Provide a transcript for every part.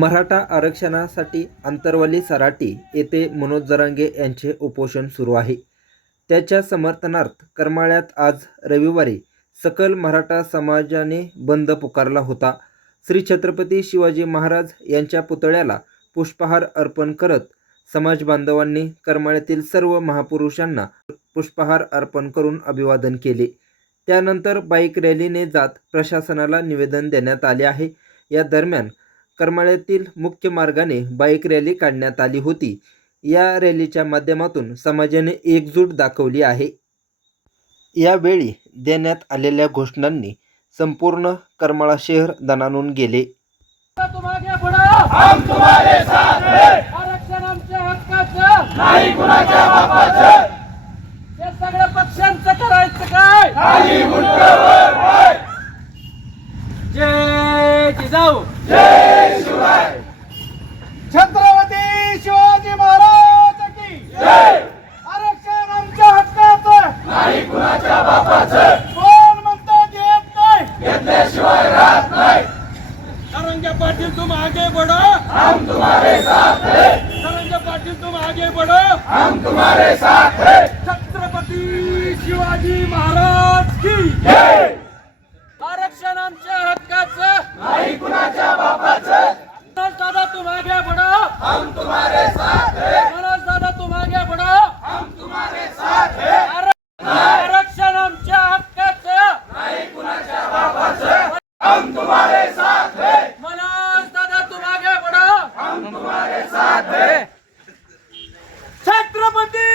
मराठा आरक्षणासाठी आंतरवाली सराटी येथे मनोज जरांगे यांचे उपोषण सुरू आहे. त्याच्या समर्थनार्थ करमाळ्यात आज रविवारी सकल मराठा समाजाने बंद पुकारला होता. श्री छत्रपती शिवाजी महाराज यांच्या पुतळ्याला पुष्पहार अर्पण करत समाज बांधवांनी करमाळ्यातील सर्व महापुरुषांना पुष्पहार अर्पण करून अभिवादन केले. त्यानंतर बाईक रॅलीने जात प्रशासनाला निवेदन देण्यात आले आहे. या दरम्यान करमाळ्यातील मुख्य मार्गाने बाईक रॅली काढण्यात आली होती. या रॅलीच्या माध्यमातून समाजाने एकजूट दाखवली आहे. यावेळी देण्यात आलेल्या घोषणांनी संपूर्ण करमाळा शहर दणानून गेले. पक्षांचं करायचं काय? जय जिजाऊ. जय शिवाय छत्रपती शिवाजी महाराज की जय आरक्षण आमच्या हक्काचं नाही कुणाच्या बापाचं कोण म्हणतं घेत नाही तरंगे पाटिल तुम आगे बढ़ो हम तुम्हारे साथ हैं। तरंगे पाटिल तुम आगे बढ़ो। हम तुम्हारे साथ हैं। छत्रपति शिवाजी महाराज की जय। आरक्षण आमच्या हक्काचं। नाही कुणाच्या बापाचं। दादा तुम आगे बढ़ो। हम तुम्हारे साथ हैं मनोज दादा तुम आगे बढ़ो हम तुम्हारे साथ हैं आरक्षण आमच्या हक्काचं नाही कुणाच्या बापाचं हम तुम्हारे साथ हैं मनोज दादा तुम आगे बढ़ो हम तुम्हारे साथ हैं छत्रपति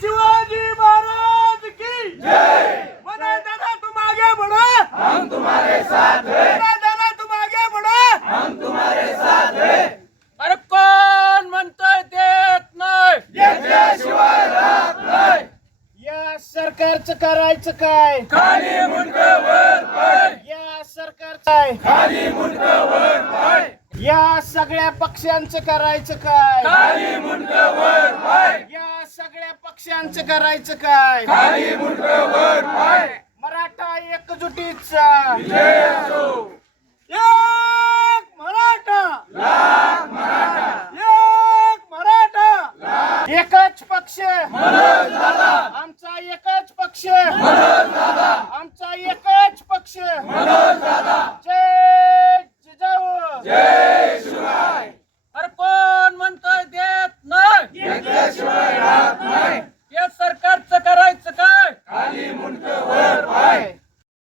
शिवाजी महाराज की जय मनोज दादा तुम आगे बढ़ो हम तुम्हारे साथ हैं। दादा तुम आगे बढ़ो। हम तुम्हारे साथ हैं। अरे कोण म्हणतोय देत नाही? घेतल्याशिवाय राहत नाही। या सरकारचं करायचं काय खाली मुंडक वर पाय या सरकार काय खाली मुंडक वर पाय या सगळ्या पक्षांचं करायचं काय खाली मुंडक वर पाय या सगळ्या पक्षांचं करायचं काय खाली मुंडक वर पाय मराठा एकजुटीचा. विजय असो एक मराठा. एक मराठा. एकच पक्ष. आमचा एकच पक्ष. आमचा एकच पक्ष जय जिजाऊ जय शिवाय अरे कोण म्हणतोय देत नाही घेतल्याशिवाय राहत नाही हे सरकारचं करायचं काय खाली मुंडक वर पाय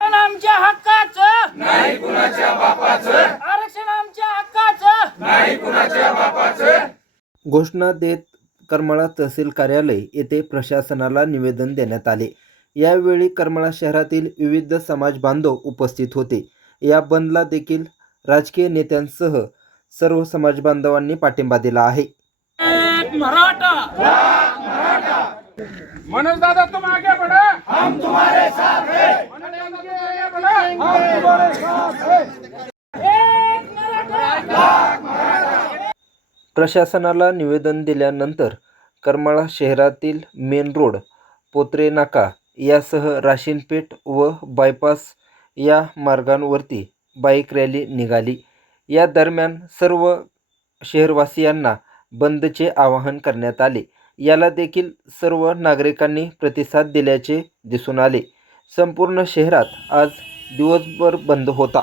आरक्षण आमच्या हक्काचं नाही कुणाच्या बापाचं आरक्षण आमच्या हक्काचं. नाही कुणाच्या बापाचं. घोषणा देत करमाळा तहसील कार्यालय येथे प्रशासनाला निवेदन देण्यात आले. यावेळी करमाळा शहरातील विविध समाज बांधव उपस्थित होते. या बंदला देखील राजकीय नेत्यांसह सर्व समाज बांधवांनी पाठिंबा दिला आहे. एक मराठा. मनोज दादा तुम आगे बढ़ो. हम तुम्हारे साथ हैं. मनोज दादा तुम आगे बढ़ो. हम तुम्हारे साथ हैं एक मराठा प्रशासनाला निवेदन दिल्यानंतर करमाळा शहरातील मेन रोड पोत्रे नाका यासह राशीनपेठ व बायपास या मार्गांवरती बाईक रॅली निघाली. या दरम्यान सर्व शहरवासियांना बंदचे आवाहन करण्यात आले. याला देखील सर्व नागरिकांनी प्रतिसाद दिल्याचे दिसून आले. संपूर्ण शहरात आज दिवसभर बंद होता.